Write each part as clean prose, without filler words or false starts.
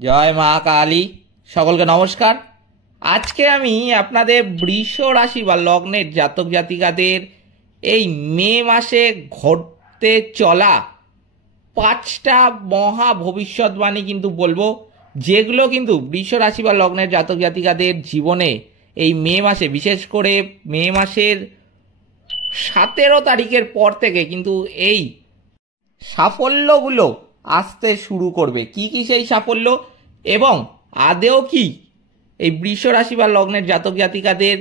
জয় মা কালী। সকলকে নমস্কার। আজকে আমি আপনাদের বৃষ রাশি বা লগ্নের জাতক জাতিকাদের এই মে মাসে ঘটতে চলা 5টা মহা ভবিষ্যৎবাণী কিন্তু বলবো, যেগুলো কিন্তু বৃষ রাশি বা লগ্নের জাতক জাতিকাদের জীবনে এই মে মাসে, বিশেষ করে মে মাসের 17 তারিখের পর থেকে কিন্তু এই সাফল্যগুলো আসতে শুরু করবে। কি কি সেই সাফল্য, এবং আদেও কি এই বৃষ রাশি বা লগ্নের জাতক জাতিকাদের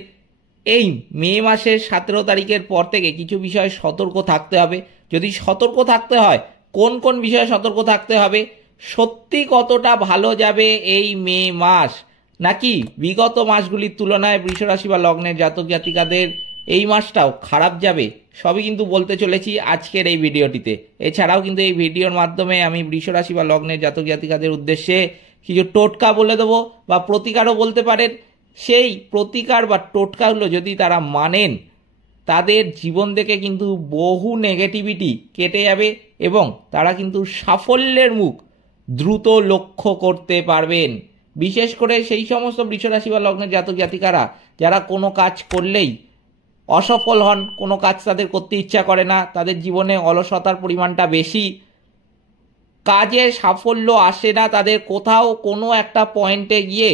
এই মে মাসের 17 তারিখের পর থেকে কিছু বিষয়ে সতর্ক থাকতে হবে। যদি সতর্ক থাকতে হয়, কোন কোন বিষয়ে সতর্ক থাকতে হবে, সত্যি কতটা ভালো যাবে এই মে মাস, নাকি বিগত মাসগুলির তুলনায় বৃষ রাশি বা লগ্নের জাতক জাতিকাদের এই মাসটাও খারাপ যাবে, সবই কিন্তু বলতে চলেছি আজকের এই ভিডিওটিতে। এছাড়াও কিন্তু এই ভিডিওর মাধ্যমে আমি বৃষ রাশি বা লগ্নের জাতক জাতিকাদের উদ্দেশ্যে কিছু টোটকা বলে দেবো, বা প্রতিকারও বলতে পারেন। সেই প্রতিকার বা টোটকাগুলো যদি তারা মানেন, তাদের জীবন থেকে কিন্তু বহু নেগেটিভিটি কেটে যাবে এবং তারা কিন্তু সাফল্যের মুখ দ্রুত লক্ষ্য করতে পারবেন। বিশেষ করে সেই সমস্ত বৃষ রাশি বা লগ্নের জাতক জাতিকারা যারা কোনো কাজ করলেই অসফল হন, কোনো কাজ তাদের করতে ইচ্ছা করে না, তাদের জীবনে অলসতার পরিমাণটা বেশি, কাজে সাফল্য আসে না তাদের, কোথাও কোনো একটা পয়েন্টে গিয়ে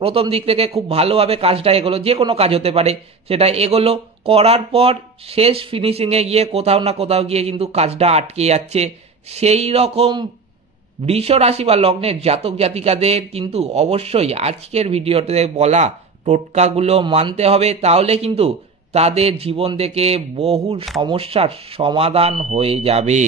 প্রথম দিক থেকে খুব ভালোভাবে কাজটা এগোলো, যে কোনো কাজ হতে পারে, সেটা এগোলো, করার পর শেষ ফিনিশিংয়ে গিয়ে কোথাও না কোথাও গিয়ে কিন্তু কাজটা আটকে যাচ্ছে। সেই রকম বৃষ রাশি বা লগ্নের জাতক জাতিকাদের কিন্তু অবশ্যই আজকের ভিডিওতে বলা টোটকাগুলো মানতে হবে, তাহলে কিন্তু তাদের জীবন থেকে বহু সমস্যার সমাধান হয়ে যাবে।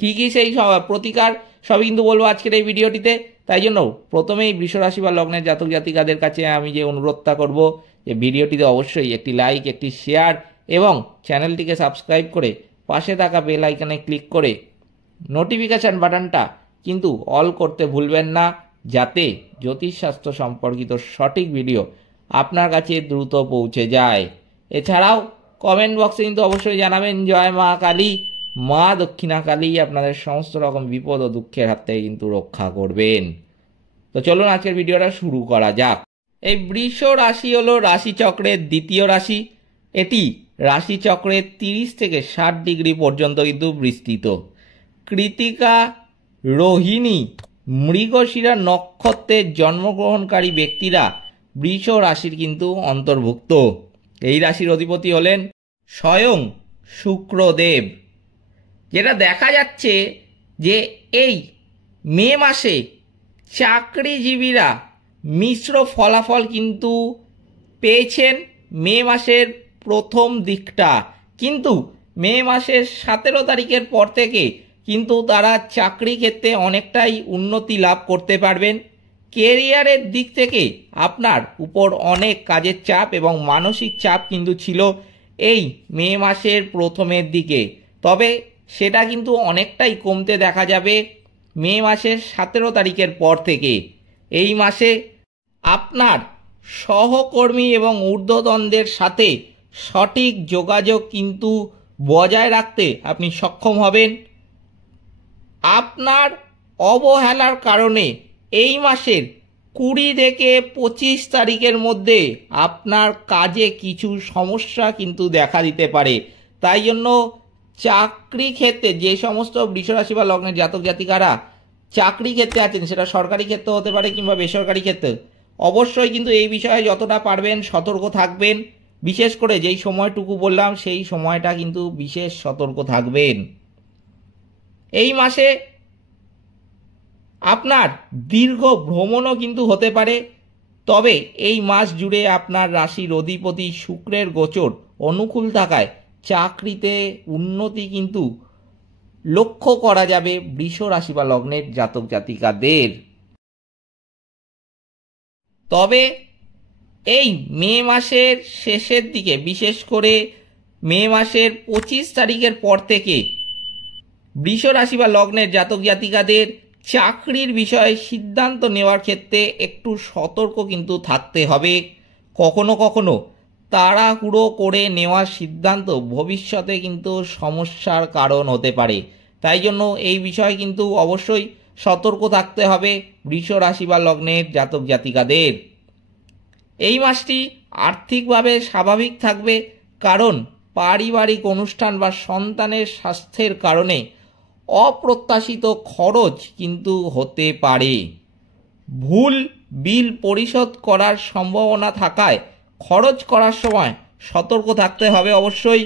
কি কি সেই প্রতিকার, সবই কিন্তু বলবো আজকের এই ভিডিওটিতে। তাই জন্য প্রথমেই বৃষ রাশি বা লগ্নের জাতক জাতিকাদের কাছে আমি যে অনুরোধটা করব, যে ভিডিওটিতে অবশ্যই একটি লাইক, একটি শেয়ার এবং চ্যানেলটিকে সাবস্ক্রাইব করে পাশে থাকা বেল আইকনে ক্লিক করে নোটিফিকেশান বাটনটা কিন্তু অল করতে ভুলবেন না, যাতে জ্যোতিষশাস্ত্র সম্পর্কিত সঠিক ভিডিও আপনার কাছে দ্রুত পৌঁছে যায়। এছাড়াও কমেন্ট বক্সে কিন্তু অবশ্যই জানাবেন জয় মা কালী। মা দক্ষিণা কালী আপনাদের সমস্ত রকম বিপদ ও দুঃখের হাত থেকে কিন্তু রক্ষা করবেন। তো চলুন আজকের ভিডিওটা শুরু করা যাক। এই বৃষ রাশি হলো রাশিচক্রের দ্বিতীয় রাশি। এটি রাশিচক্রের 30 থেকে 60 ডিগ্রি পর্যন্ত কিন্তু বিস্তৃত। কৃতিকা, রোহিণী, মৃগশিরা নক্ষত্রের জন্মগ্রহণকারী ব্যক্তিরা বৃষ রাশির কিন্তু অন্তর্ভুক্ত। এই রাশির অধিপতি হলেন স্বয়ং শুক্রদেব। যেটা দেখা যাচ্ছে যে এই মে মাসে চাকরিজীবীরা মিশ্র ফলাফল কিন্তু পেয়েছেন মে মাসের প্রথম দিকটা, কিন্তু মে মাসের 17 তারিখের পর থেকে কিন্তু তারা চাকরি ক্ষেত্রে অনেকটাই উন্নতি লাভ করতে পারবেন। কেরিয়ারের দিক থেকে আপনার উপর অনেক কাজের চাপ এবং মানসিক চাপ কিন্তু ছিল এই মে মাসের প্রথমের দিকে, তবে সেটা কিন্তু অনেকটাই কমতে দেখা যাবে মে মাসের 17 তারিখের পর থেকে। এই মাসে আপনার সহকর্মী এবং ঊর্ধ্বতনদের সাথে সঠিক যোগাযোগ কিন্তু বজায় রাখতে আপনি সক্ষম হবেন। আপনার অবহেলার কারণে এই মাসের 20 থেকে 25 তারিখের মধ্যে আপনার কাজে কিছু সমস্যা কিন্তু দেখা দিতে পারে। তাই জন্য চাকরি ক্ষেত্রে যে সমস্ত বৃষ রাশি বা লগ্নের জাতক জাতিকারা চাকরি ক্ষেত্রে আছেন, সেটা সরকারি ক্ষেত্র হতে পারে কিংবা বেসরকারি ক্ষেত্রে, অবশ্যই কিন্তু এই বিষয়ে যতটা পারবেন সতর্ক থাকবেন। বিশেষ করে যেই সময়টুকু বললাম সেই সময়টা কিন্তু বিশেষ সতর্ক থাকবেন। এই মাসে আপনার দীর্ঘ ভ্রমণও কিন্তু হতে পারে, তবে এই মাস জুড়ে আপনার রাশির অধিপতি শুক্রের গোচর অনুকূল থাকায় চাকরিতে উন্নতি কিন্তু লক্ষ্য করা যাবে বৃষ রাশি বা লগ্নের জাতক জাতিকাদের। তবে এই মে মাসের শেষের দিকে, বিশেষ করে মে মাসের 25 তারিখের পর থেকে বৃষ রাশি বা লগ্নের জাতক জাতিকাদের চাকরির বিষয়ে সিদ্ধান্ত নেওয়ার ক্ষেত্রে একটু সতর্ক কিন্তু থাকতে হবে। কখনো কখনো তাড়াহুড়ো করে নেওয়ার সিদ্ধান্ত ভবিষ্যতে কিন্তু সমস্যার কারণ হতে পারে। তাই জন্য এই বিষয়ে কিন্তু অবশ্যই সতর্ক থাকতে হবে বৃষ রাশি বা লগ্নের জাতক জাতিকাদের। এই মাসটি আর্থিকভাবে স্বাভাবিক থাকবে, কারণ পারিবারিক অনুষ্ঠান বা সন্তানের স্বাস্থ্যের কারণে অপ্রত্যাশিত খরচ কিন্তু হতে পারে। ভুল বিল পরিশোধ করার সম্ভাবনা থাকায় খরচ করার সময় সতর্ক থাকতে হবে অবশ্যই।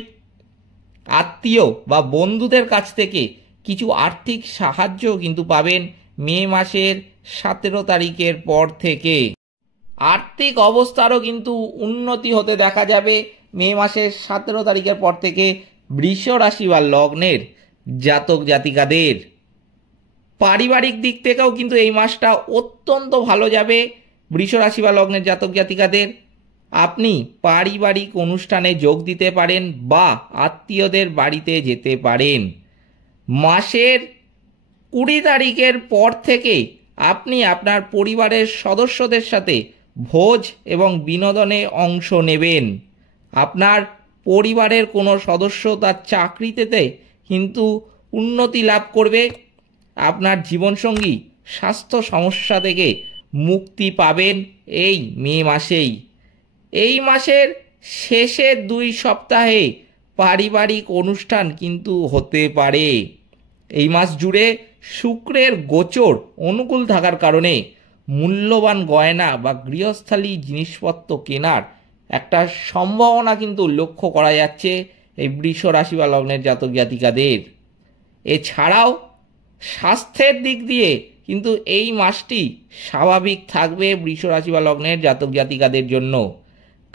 আত্মীয় বা বন্ধুদের কাছ থেকে কিছু আর্থিক সাহায্য কিন্তু পাবেন মে মাসের 17 তারিখের পর থেকে। আর্থিক অবস্থারও কিন্তু উন্নতি হতে দেখা যাবে মে মাসের 17 তারিখের পর থেকে বৃষ রাশি বা লগ্নের জাতক জাতিকাদের। পারিবারিক দিক থেকেও কিন্তু এই মাসটা অত্যন্ত ভালো যাবে বৃষ রাশি বা লগ্নের জাতক জাতিকাদের। আপনি পারিবারিক অনুষ্ঠানে যোগ দিতে পারেন বা আত্মীয়দের বাড়িতে যেতে পারেন। মাসের 20 তারিখের পর থেকে আপনি আপনার পরিবারের সদস্যদের সাথে ভোজ এবং বিনোদনে অংশ নেবেন। আপনার পরিবারের কোনো সদস্য তার চাকরিতে কিন্তু উন্নতি লাভ করবে। আপনার জীবনসঙ্গী স্বাস্থ্য সমস্যা থেকে মুক্তি পাবেন এই মে মাসেই। এই মাসের শেষের 2 সপ্তাহে পারিবারিক অনুষ্ঠান কিন্তু হতে পারে। এই মাস জুড়ে শুক্রের গোচর অনুকূল থাকার কারণে মূল্যবান গয়না বা গৃহস্থালী জিনিসপত্র কেনার একটা সম্ভাবনা কিন্তু লক্ষ্য করা যাচ্ছে এই বৃষ রাশি বা লগ্নের জাতক জাতিকাদের। এছাড়াও স্বাস্থ্যের দিক দিয়ে কিন্তু এই মাসটি স্বাভাবিক থাকবে বৃষ রাশি বা লগ্নের জাতক জাতিকাদের জন্য।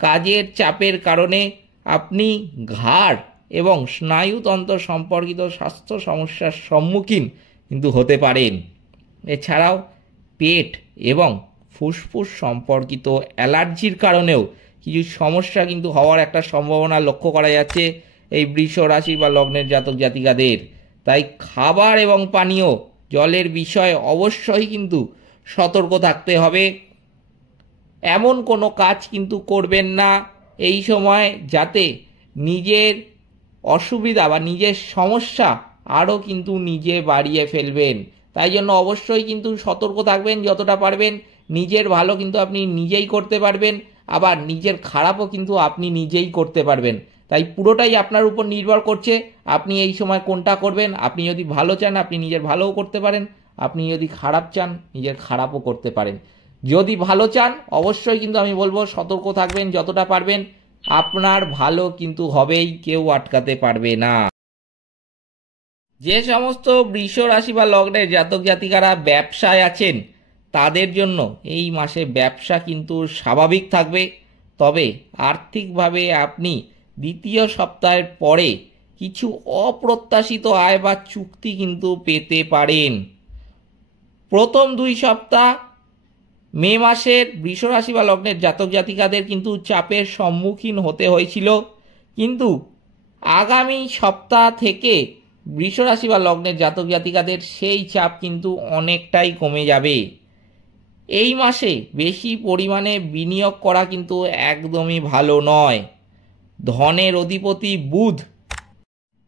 কাজের চাপের কারণে আপনি ঘাড় এবং স্নায়ুতন্ত্র সম্পর্কিত স্বাস্থ্য সমস্যার সম্মুখীন কিন্তু হতে পারেন। এছাড়াও পেট এবং ফুসফুস সম্পর্কিত অ্যালার্জির কারণেও কিছু সমস্যা কিন্তু হওয়ার একটা সম্ভাবনা লক্ষ্য করা যাচ্ছে এই বৃষ রাশি বা লগ্নের জাতক জাতিকাদের। তাই খাবার এবং পানীয় জলের বিষয়ে অবশ্যই কিন্তু সতর্ক থাকতে হবে। এমন কোনো কাজ কিন্তু করবেন না এই সময় যাতে নিজের অসুবিধা বা নিজের সমস্যা আরও কিন্তু নিজে বাড়িয়ে ফেলবেন। তাই জন্য অবশ্যই কিন্তু সতর্ক থাকবেন যতটা পারবেন। নিজের ভালো কিন্তু আপনি নিজেই করতে পারবেন, আবার নিজের খারাপও কিন্তু আপনি নিজেই করতে পারবেন। তাই পুরোটাই আপনার উপর নির্ভর করছে আপনি এই সময় কোনটা করবেন। আপনি যদি ভালো চান আপনি নিজের ভালোও করতে পারেন, আপনি যদি খারাপ চান নিজের খারাপও করতে পারেন। যদি ভালো চান অবশ্যই কিন্তু আমি বলবো সতর্ক থাকবেন যতটা পারবেন। আপনার ভালো কিন্তু হবেই, কেউ আটকাতে পারবে না। যে সমস্ত বৃষ রাশি বা লগ্নের জাতক জাতিকারা ব্যবসায় আছেন তাদের জন্য এই মাসে ব্যবসা কিন্তু স্বাভাবিক থাকবে। তবে আর্থিকভাবে আপনি দ্বিতীয় সপ্তাহের পরে কিছু অপ্রত্যাশিত আয় বা চুক্তি কিন্তু পেতে পারেন। প্রথম 2 সপ্তাহ মে মাসের বৃষ রাশি বা লগ্নের জাতক জাতিকাদের কিন্তু চাপের সম্মুখীন হতে হয়েছিল, কিন্তু আগামী সপ্তাহ থেকে বৃষ রাশি বা লগ্নের জাতক জাতিকাদের সেই চাপ কিন্তু অনেকটাই কমে যাবে। এই মাসে বেশি পরিমাণে বিনিয়োগ করা কিন্তু একদমই ভালো নয়। ধনের অধিপতি বুধ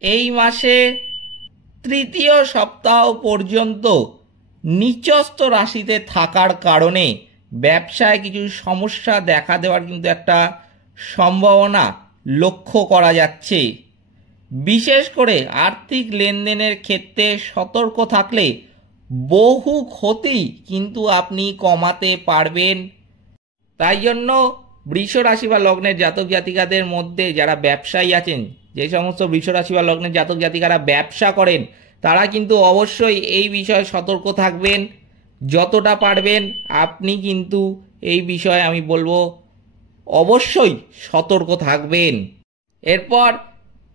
এই মাসে 3য় সপ্তাহ পর্যন্ত নিচস্থ রাশিতে থাকার কারণে ব্যবসায় কিছু সমস্যা দেখা দেওয়ার কিন্তু একটা সম্ভাবনা লক্ষ্য করা যাচ্ছে। বিশেষ করে আর্থিক লেনদেনের ক্ষেত্রে সতর্ক থাকলে বহু ক্ষতি কিন্তু আপনি কমাতে পারবেন। তাই জন্য বৃষ রাশি বা লগ্নের জাতক জাতিকাদের মধ্যে যারা ব্যবসায়ী আছেন, যে সমস্ত বৃষ রাশি বা লগ্নের জাতক জাতিকারা ব্যবসা করেন তারা কিন্তু অবশ্যই এই বিষয়ে সতর্ক থাকবেন যতটা পারবেন। আপনি কিন্তু এই বিষয়ে আমি বলবো অবশ্যই সতর্ক থাকবেন। এরপর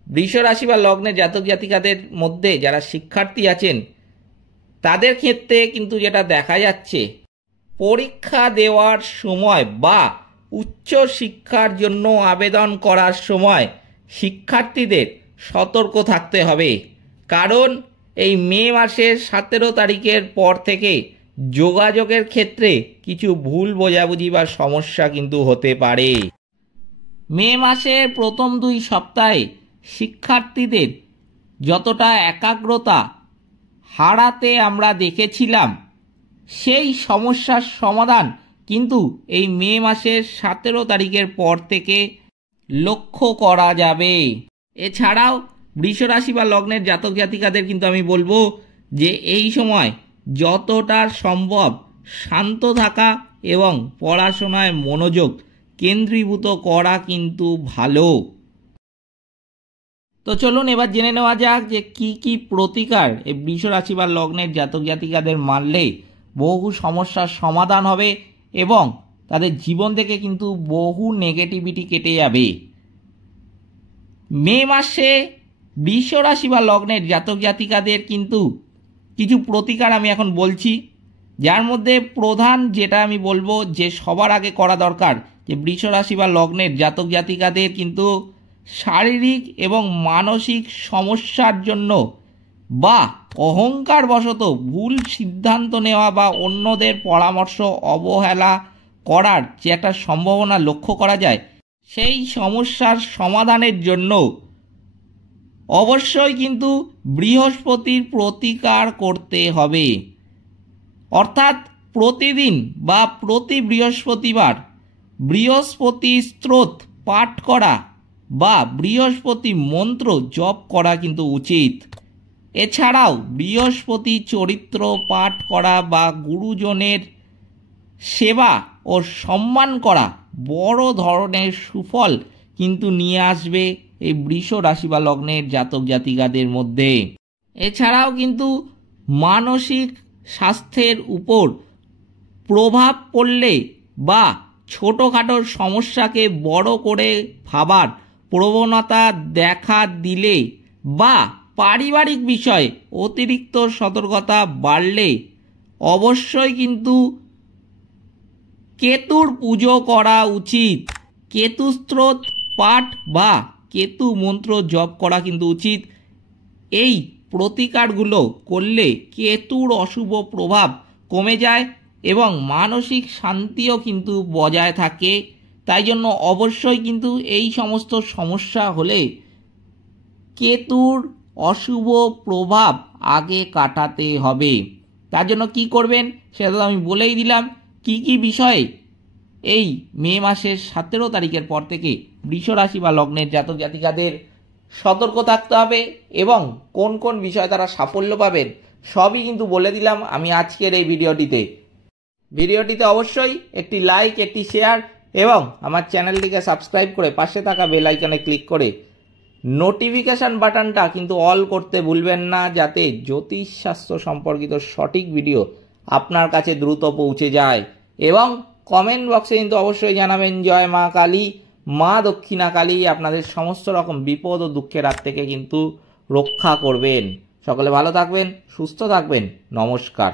বৃষ রাশি বা লগ্নের জাতক জাতিকাদের মধ্যে যারা শিক্ষার্থী আছেন তাদের ক্ষেত্রে কিন্তু যেটা দেখা যাচ্ছে, পরীক্ষা দেওয়ার সময় বা উচ্চ শিক্ষার জন্য আবেদন করার সময় শিক্ষার্থীদের সতর্ক থাকতে হবে। কারণ এই মে মাসের 17 তারিখের পর থেকে যোগাযোগের ক্ষেত্রে কিছু ভুল বোঝাবুঝি বা সমস্যা কিন্তু হতে পারে। মে মাসের প্রথম 2 সপ্তাহে শিক্ষার্থীদের যতটা একাগ্রতা হারাতে আমরা দেখেছিলাম, সেই সমস্যার সমাধান কিন্তু এই মে মাসের 17 তারিখের পর থেকে লক্ষ্য করা যাবে। এছাড়াও বৃষ রাশি বা লগ্নের জাতক জাতিকাদের কিন্তু আমি বলবো যে এই সময় যতটা সম্ভব শান্ত থাকা এবং পড়াশোনায় মনোযোগ কেন্দ্রীভূত করা কিন্তু ভালো। তো চলুন এবার জেনে নেওয়া যাক যে কি প্রতিকার এই বৃষ রাশি বা লগ্নের জাতক জাতিকাদের মানলে বহু সমস্যার সমাধান হবে এবং তাদের জীবন থেকে কিন্তু বহু নেগেটিভিটি কেটে যাবে। মে মাসে বৃষ রাশি বা লগ্নের জাতক জাতিকাদের কিন্তু কিছু প্রতিকার আমি এখন বলছি, যার মধ্যে প্রধান যেটা আমি বলবো যে সবার আগে করা দরকার যে বৃষ রাশি বা লগ্নের জাতক জাতিকাদের কিন্তু শারীরিক এবং মানসিক সমস্যার জন্য বা অহংকার বশত ভুল সিদ্ধান্ত নেওয়া বা অন্যদের পরামর্শ অবহেলা করার যে একটা সম্ভাবনা লক্ষ্য করা যায়, সেই সমস্যার সমাধানের জন্য অবশ্যই কিন্তু বৃহস্পতির প্রতিকার করতে হবে। অর্থাৎ প্রতিদিন বা প্রতি বৃহস্পতিবার বৃহস্পতি স্তোত্র পাঠ করা বা বৃহস্পতি মন্ত্র জপ করা কিন্তু উচিত। এছাড়াও বৃহস্পতি চরিত্র পাঠ করা বা গুরুজনের সেবা ও সম্মান করা বড় ধরনের সুফল কিন্তু নিয়ে আসবে এই বৃষ রাশি বা লগ্নের জাতক জাতিকাদের মধ্যে। এছাড়াও কিন্তু মানসিক স্বাস্থ্যের উপর প্রভাব পড়লে বা ছোটোখাটো সমস্যাকে বড় করে ভাবার প্রবণতা দেখা দিলে বা পারিবারিক বিষয়ে অতিরিক্ত সতর্কতা বাড়লে অবশ্যই কিন্তু কেতুর পুজো করা উচিত। কেতু স্তোত্র পাঠ বা কেতু মন্ত্র জপ করা কিন্তু উচিত। এই প্রতিকারগুলো করলে কেতুর অশুভ প্রভাব কমে যায় এবং মানসিক শান্তিও কিন্তু বজায় থাকে। তাই জন্য অবশ্যই কিন্তু এই সমস্ত সমস্যা হলে কেতুর অশুভ প্রভাব আগে কাটাতে হবে। তার জন্য কি করবেন সেটা তো আমি বলেই দিলাম। কি বিষয়ে এই মে মাসের 17 তারিখের পর থেকে বৃষ রাশি বা লগ্নের জাতক জাতিকাদের সতর্ক থাকতে হবে এবং কোন কোন বিষয়ে তারা সাফল্য পাবেন সবই কিন্তু বলে দিলাম আমি আজকের এই ভিডিওটিতে অবশ্যই একটি লাইক, একটি শেয়ার এবং আমার চ্যানেলটিকে সাবস্ক্রাইব করে পাশে থাকা বেল আইকনে ক্লিক করে নোটিফিকেশান বাটনটা কিন্তু অল করতে ভুলবেন না, যাতে জ্যোতিষশাস্ত্র সম্পর্কিত সঠিক ভিডিও আপনার কাছে দ্রুত পৌঁছে যায়। এবং কমেন্ট বক্সে কিন্তু অবশ্যই জানাবেন জয় মা কালী, মা দক্ষিণা কালী আপনাদের সমস্ত রকম বিপদ ও দুঃখের হাত থেকে কিন্তু রক্ষা করবেন। সকলে ভালো থাকবেন, সুস্থ থাকবেন। নমস্কার।